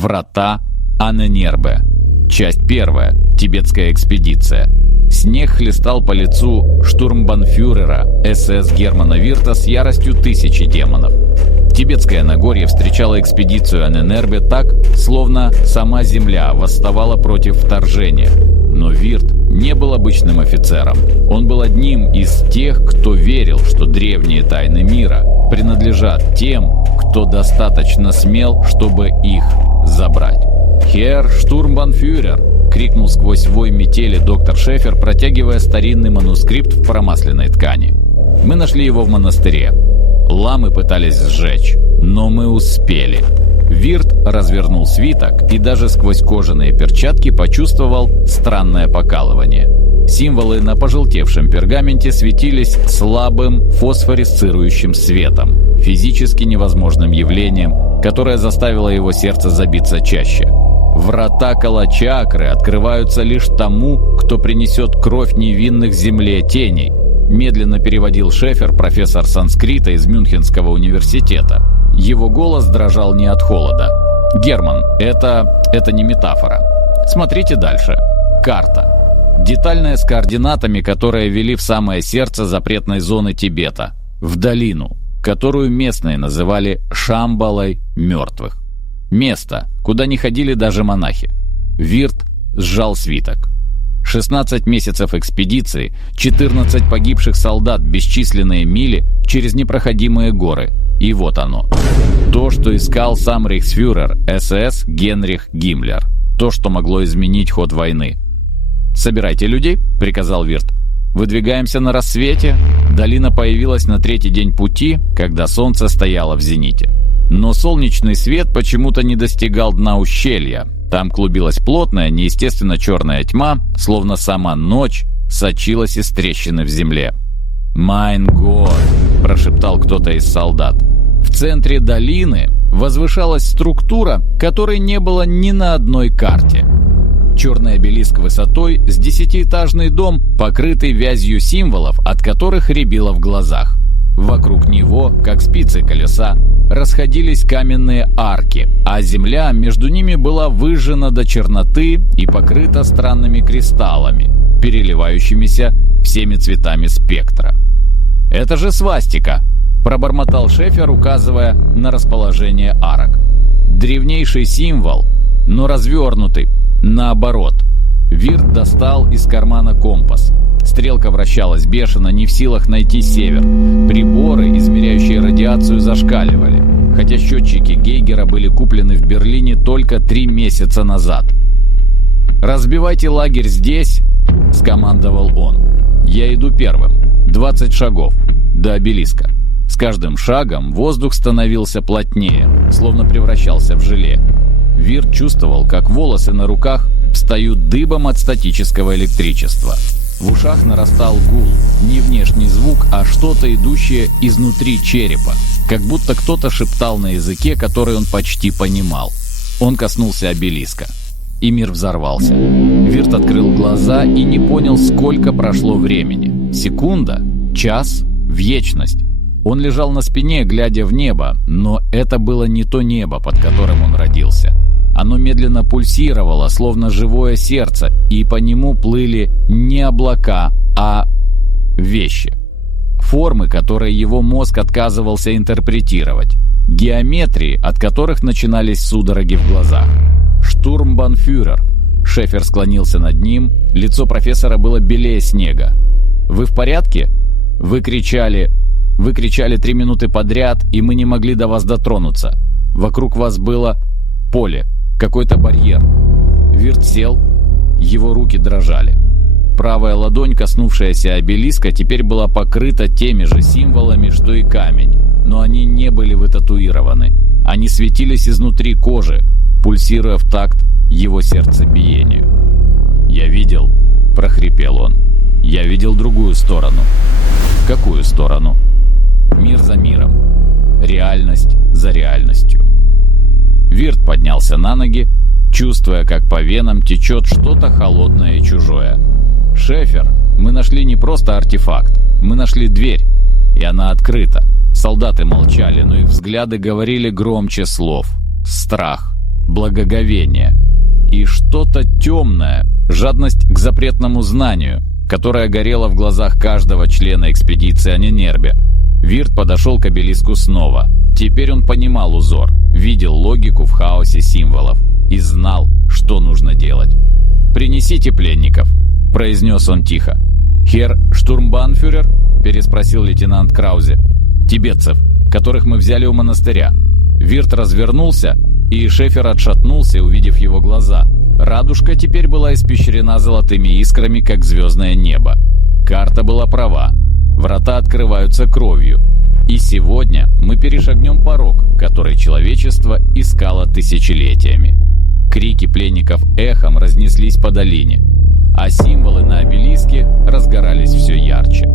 Врата Анненербе. Часть 1. Тибетская экспедиция. Снег хлестал по лицу штурмбанфюрера СС Германа Вирта с яростью тысячи демонов. Тибетское Нагорье встречало экспедицию Анненербе так, словно сама земля восставала против вторжения. Но Вирт не был обычным офицером. Он был одним из тех, кто верил, что древние тайны мира принадлежат тем, кто достаточно смел, чтобы их забрать. «Херр штурмбанфюрер!» — крикнул сквозь вой метели доктор Шефер, протягивая старинный манускрипт в промасленной ткани. «Мы нашли его в монастыре. Ламы пытались сжечь, но мы успели». Вирт развернул свиток и даже сквозь кожаные перчатки почувствовал странное покалывание. Символы на пожелтевшем пергаменте светились слабым фосфоресцирующим светом, физически невозможным явлением, которое заставило его сердце забиться чаще. «Врата Калачакры открываются лишь тому, кто принесет кровь невинных земле теней», медленно переводил Шефер, профессор санскрита из Мюнхенского университета. Его голос дрожал не от холода. «Герман, это не метафора. Смотрите дальше. Карта. Детальная с координатами, которые вели в самое сердце запретной зоны Тибета, в долину, которую местные называли Шамбалой мертвых. Место, куда не ходили даже монахи». Вирт сжал свиток. 16 месяцев экспедиции, 14 погибших солдат, бесчисленные мили через непроходимые горы. И вот оно. То, что искал сам рейхсфюрер СС Генрих Гиммлер. То, что могло изменить ход войны. «Собирайте людей», — приказал Вирт. «Выдвигаемся на рассвете». Долина появилась на 3-й день пути, когда солнце стояло в зените. Но солнечный свет почему-то не достигал дна ущелья. Там клубилась плотная, неестественно черная тьма, словно сама ночь сочилась из трещины в земле. «Майн Гот!» – прошептал кто-то из солдат. В центре долины возвышалась структура, которой не было ни на одной карте. Черный обелиск высотой с 10-этажный дом, покрытый вязью символов, от которых рябило в глазах. Вокруг него, как спицы колеса, расходились каменные арки, а земля между ними была выжжена до черноты и покрыта странными кристаллами, переливающимися всеми цветами спектра. «Это же свастика!» – пробормотал Шефер, указывая на расположение арок. «Древнейший символ, но развернутый, наоборот». Вирт достал из кармана компас. Стрелка вращалась бешено, не в силах найти север. Приборы, измеряющие радиацию, зашкаливали, хотя счетчики Гейгера были куплены в Берлине только 3 месяца назад. «Разбивайте лагерь здесь», — скомандовал он. «Я иду первым. 20 шагов. До обелиска». С каждым шагом воздух становился плотнее, словно превращался в желе. Вирт чувствовал, как волосы на руках встают дыбом от статического электричества. В ушах нарастал гул, не внешний звук, а что-то, идущее изнутри черепа, как будто кто-то шептал на языке, который он почти понимал. Он коснулся обелиска, и мир взорвался. Вирт открыл глаза и не понял, сколько прошло времени. Секунда, час, вечность. Он лежал на спине, глядя в небо, но это было не то небо, под которым он родился. Оно медленно пульсировало, словно живое сердце, и по нему плыли не облака, а вещи. Формы, которые его мозг отказывался интерпретировать. Геометрии, от которых начинались судороги в глазах. «Штурмбанфюрер». Шефер склонился над ним, лицо профессора было белее снега. «Вы в порядке?» Вы кричали 3 минуты подряд, и мы не могли до вас дотронуться. Вокруг вас было поле. Какой-то барьер». Вирт сел, его руки дрожали. Правая ладонь, коснувшаяся обелиска, теперь была покрыта теми же символами, что и камень, но они не были вытатуированы. Они светились изнутри кожи, пульсируя в такт его сердцебиению. «Я видел», — прохрипел он, — «я видел другую сторону». «Какую сторону?» «Мир за миром, реальность за реальностью». Вирт поднялся на ноги, чувствуя, как по венам течет что-то холодное и чужое. «Шефер, мы нашли не просто артефакт, мы нашли дверь, и она открыта». Солдаты молчали, но их взгляды говорили громче слов. Страх, благоговение и что-то темное, жадность к запретному знанию, которая горела в глазах каждого члена экспедиции Аненербе. Вирт подошел к обелиску снова. Теперь он понимал узор, видел логику в хаосе символов и знал, что нужно делать. «Принесите пленников», — произнес он тихо. «Херр штурмбанфюрер?» — переспросил лейтенант Краузе. «Тибетцев, которых мы взяли у монастыря». Вирт развернулся, и Шефер отшатнулся, увидев его глаза. Радужка теперь была испещрена золотыми искрами, как звездное небо. Карта была права. Врата открываются кровью. И сегодня мы перешагнем порог, который человечество искало тысячелетиями. Крики пленников эхом разнеслись по долине, а символы на обелиске разгорались все ярче.